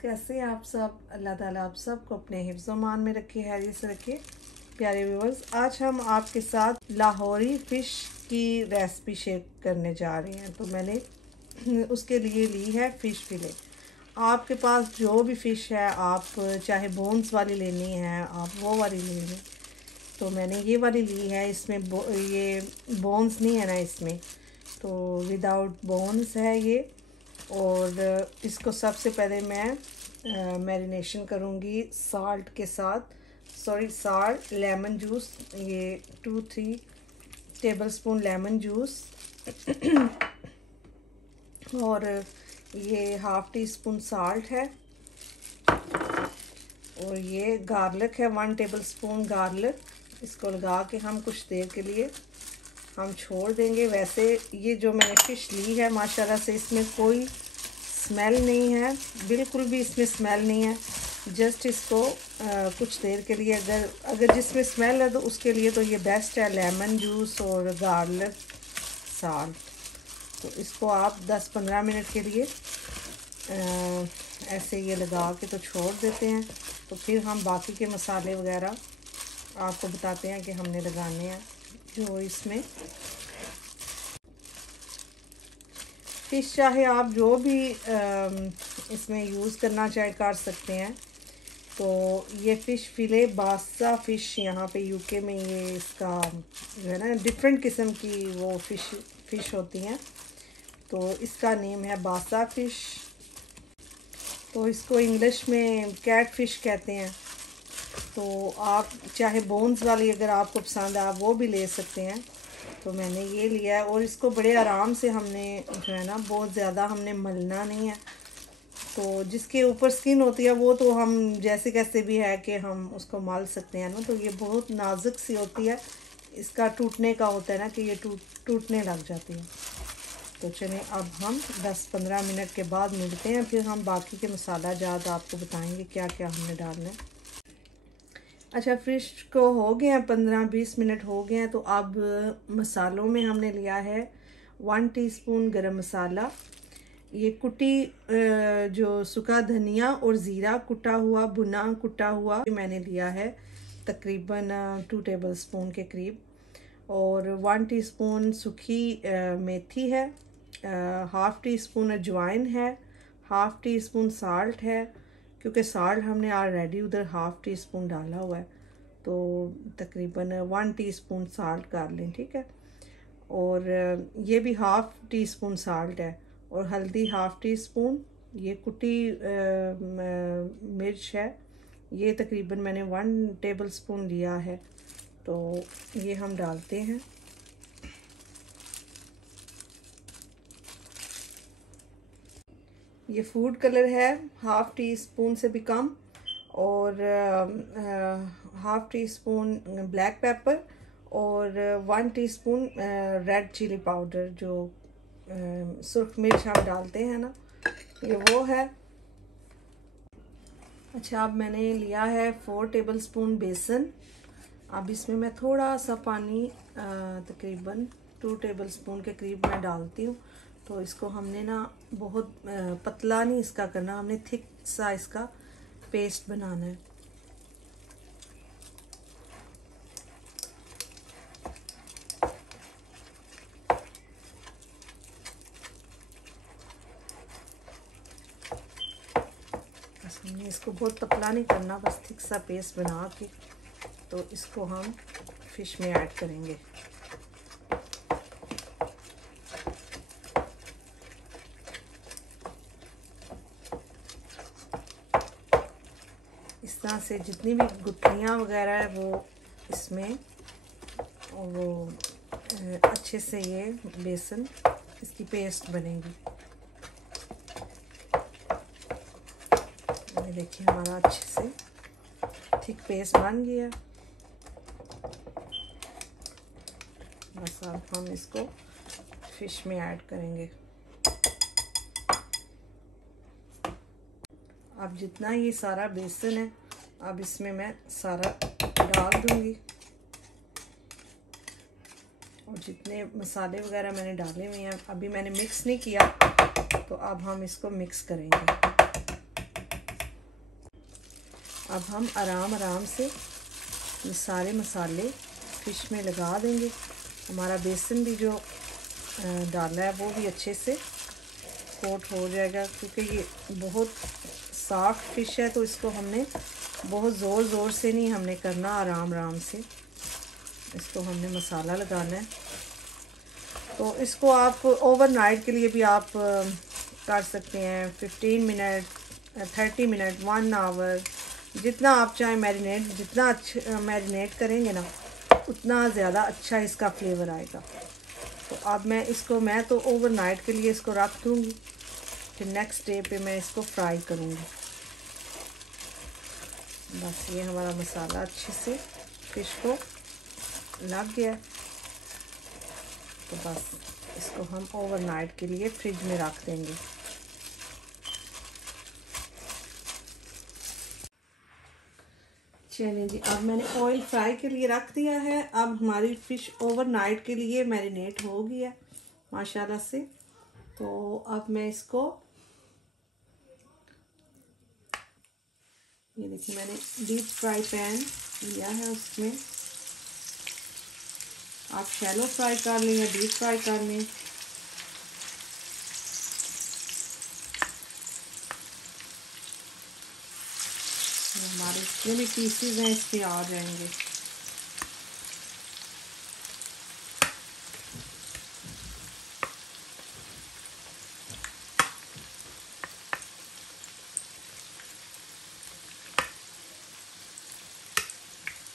कैसे हैं आप सब। अल्लाह ताला आप सबको अपने हिफ्ज़ मान में रखे, हैरियत से रखे। प्यारे व्यूअर्स, आज हम आपके साथ लाहौरी फ़िश की रेसिपी शेयर करने जा रहे हैं। तो मैंने उसके लिए ली है फ़िश फिले। आपके पास जो भी फ़िश है, आप चाहे बोन्स वाली लेनी है आप वो वाली ले लें। तो मैंने ये वाली ली है, इसमें ये बोन्स नहीं है ना इसमें, तो विदाउट बोन्स है ये। और इसको सबसे पहले मैं मैरिनेशन करूँगी साल्ट के साथ, साल्ट, लेमन जूस, ये 2-3 टेबलस्पून लेमन जूस और ये 1/2 टीस्पून साल्ट है। और ये गार्लिक है, 1 टेबलस्पून गार्लिक। इसको लगा के हम कुछ देर के लिए हम छोड़ देंगे। वैसे ये जो मैंने फ़िश ली है माशाल्लाह से इसमें कोई स्मेल नहीं है, बिल्कुल भी इसमें स्मेल नहीं है। जस्ट इसको कुछ देर के लिए, अगर जिसमें स्मेल है तो उसके लिए तो ये बेस्ट है, लेमन जूस और गार्लिक साल्ट। तो इसको आप 10-15 मिनट के लिए ऐसे ये लगा के तो छोड़ देते हैं। तो फिर हम बाकी के मसाले वगैरह आपको बताते हैं कि हमने लगाने हैं। जो इसमें फ़िश चाहे आप जो भी इसमें यूज़ करना चाहे कर सकते हैं। तो ये फ़िश फिले बासा फ़िश, यहाँ पे यूके में ये इसका जो है ना डिफरेंट किस्म की वो फ़िश होती हैं। तो इसका नेम है बासा फ़िश। तो इसको इंग्लिश में कैट फ़िश कहते हैं। तो आप चाहे बोन्स वाली अगर आपको पसंद है आप वो भी ले सकते हैं। तो मैंने ये लिया है और इसको बड़े आराम से हमने जो है ना, बहुत ज़्यादा हमने मलना नहीं है। तो जिसके ऊपर स्किन होती है वो तो हम जैसे कैसे भी है कि हम उसको मल सकते हैं ना। तो ये बहुत नाजुक सी होती है, इसका टूटने का होता है ना कि ये टूटने लग जाती है। तो चलिए अब हम 10-15 मिनट के बाद मिलते हैं, फिर हम बाकी के मसाला जात आपको बताएंगे क्या क्या हमने डालना है। अच्छा, फ़िश को हो गए हैं 15-20 मिनट हो गए हैं। तो अब मसालों में हमने लिया है 1 टीस्पून गरम मसाला, ये कुटी जो सूखा धनिया और ज़ीरा कुटा हुआ, भुना कुटा हुआ मैंने लिया है तकरीबन 2 टेबलस्पून के करीब। और 1 टीस्पून सूखी मेथी है, 1/2 टीस्पून अजवाइन है, 1/2 टीस्पून साल्ट है, क्योंकि साल्ट हमने ऑलरेडी उधर 1/2 टीस्पून डाला हुआ है। तो तकरीबन 1 टीस्पून साल्ट कर लें, ठीक है। और ये भी 1/2 टीस्पून साल्ट है। और हल्दी 1/2 टीस्पून, ये कुटी मिर्च है, ये तकरीबन मैंने 1 टेबलस्पून लिया है। तो ये हम डालते हैं। ये फूड कलर है 1/2 टीस्पून से भी कम। और 1/2 टीस्पून ब्लैक पेपर और 1 टीस्पून रेड चिली पाउडर, जो सुर्ख मिर्च हम डालते हैं ना, ये वो है। अच्छा, अब मैंने लिया है 4 टेबलस्पून बेसन। अब इसमें मैं थोड़ा सा पानी तकरीबन 2 टेबलस्पून के करीब मैं डालती हूँ। तो इसको हमने ना बहुत पतला नहीं इसका करना, हमने थिक सा इसका पेस्ट बनाना है। बस हमने इसको बहुत पतला नहीं करना, बस थिक सा पेस्ट बना के तो इसको हम फ़िश में ऐड करेंगे। इस तरह से जितनी भी गुठलियाँ वगैरह है वो इसमें वो अच्छे से ये बेसन इसकी पेस्ट बनेगी। ये देखिए हमारा अच्छे से थिक पेस्ट बन गया। बस अब हम इसको फ़िश में ऐड करेंगे। अब जितना ये सारा बेसन है अब इसमें मैं सारा डाल दूंगी। और जितने मसाले वगैरह मैंने डाले हुए हैं, अभी मैंने मिक्स नहीं किया, तो अब हम इसको मिक्स करेंगे। अब हम आराम आराम से ये सारे मसाले फ़िश में लगा देंगे। हमारा बेसन भी जो डाला है वो भी अच्छे से कोट हो जाएगा, क्योंकि ये बहुत सॉफ्ट फ़िश है, तो इसको हमने बहुत ज़ोर ज़ोर से नहीं हमने करना, आराम आराम से इसको हमने मसाला लगाना है। तो इसको आप ओवरनाइट के लिए भी आप कर सकते हैं, 15 मिनट, 30 मिनट, 1 आवर, जितना आप चाहें मैरिनेट, जितना अच्छा मैरिनेट करेंगे ना उतना ज़्यादा अच्छा इसका फ्लेवर आएगा। तो अब मैं तो ओवरनाइट के लिए इसको रख दूँगी, फिर नेक्स्ट डे पे मैं इसको फ्राई करूँगी। बस ये हमारा मसाला अच्छे से फ़िश को लग गया, तो बस इसको हम ओवरनाइट के लिए फ्रिज में रख देंगे। चलिए जी, अब मैंने ऑयल फ्राई के लिए रख दिया है। अब हमारी फ़िश ओवरनाइट के लिए मैरिनेट हो गया माशाल्लाह से। तो अब मैं इसको, ये देखिए मैंने डीप फ्राई पैन लिया है, उसमें आप शैलो फ्राई कर लें या डीप फ्राई कर लें। हमारे जितने भी पीसेस हैं इस पे आ जाएंगे।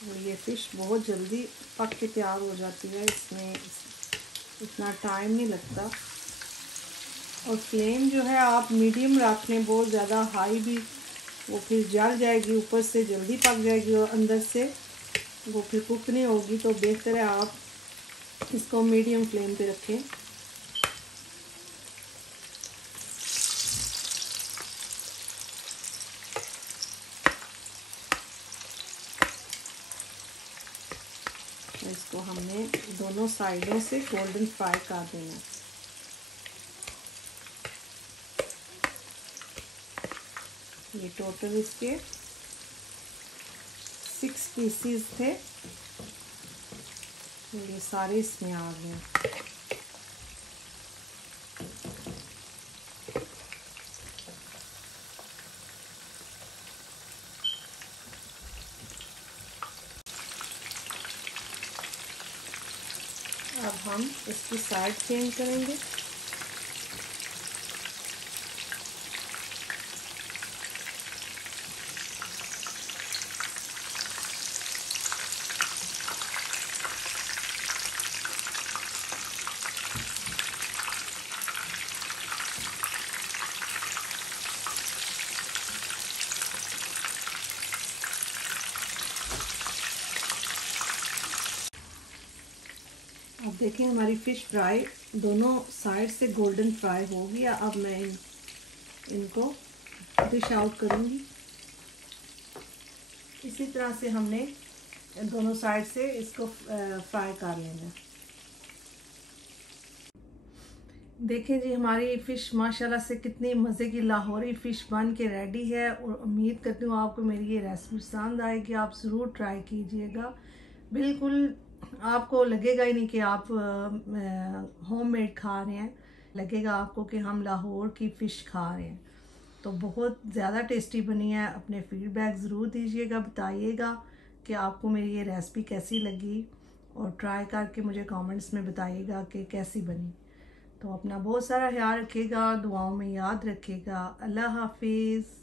और ये फ़िश बहुत जल्दी पक के तैयार हो जाती है, इसमें इतना टाइम नहीं लगता। और फ्लेम जो है आप मीडियम रख लें, बहुत ज़्यादा हाई भी वो फिर जल जाएगी, ऊपर से जल्दी पक जाएगी और अंदर से वो फिर कुक नहीं होगी। तो बेहतर है आप इसको मीडियम फ्लेम पे रखें। तो इसको हमने दोनों साइडों से गोल्डन फ्राई कर देना। ये टोटल इसके 6 पीसीज थे, ये सारे इसमें आ गए। अब हम इसकी साइड चेंज करेंगे। अब देखिए हमारी फ़िश फ्राई दोनों साइड से गोल्डन फ्राई हो गया। अब मैं इनको डिश आउट करूँगी। इसी तरह से हमने दोनों साइड से इसको फ्राई कर लेना। देखें जी, हमारी फ़िश माशाल्लाह से कितनी मज़े की लाहौरी फ़िश बन के रेडी है। और उम्मीद करती हूँ आपको मेरी ये रेसिपी पसंद आएगी। आप ज़रूर ट्राई कीजिएगा। बिल्कुल आपको लगेगा ही नहीं कि आप होममेड खा रहे हैं, लगेगा आपको कि हम लाहौर की फ़िश खा रहे हैं। तो बहुत ज़्यादा टेस्टी बनी है। अपने फीडबैक ज़रूर दीजिएगा, बताइएगा कि आपको मेरी ये रेसिपी कैसी लगी, और ट्राई करके मुझे कमेंट्स में बताइएगा कि कैसी बनी। तो अपना बहुत सारा ख्याल रखिएगा, दुआओं में याद रखिएगा। अल्लाह हाफिज़।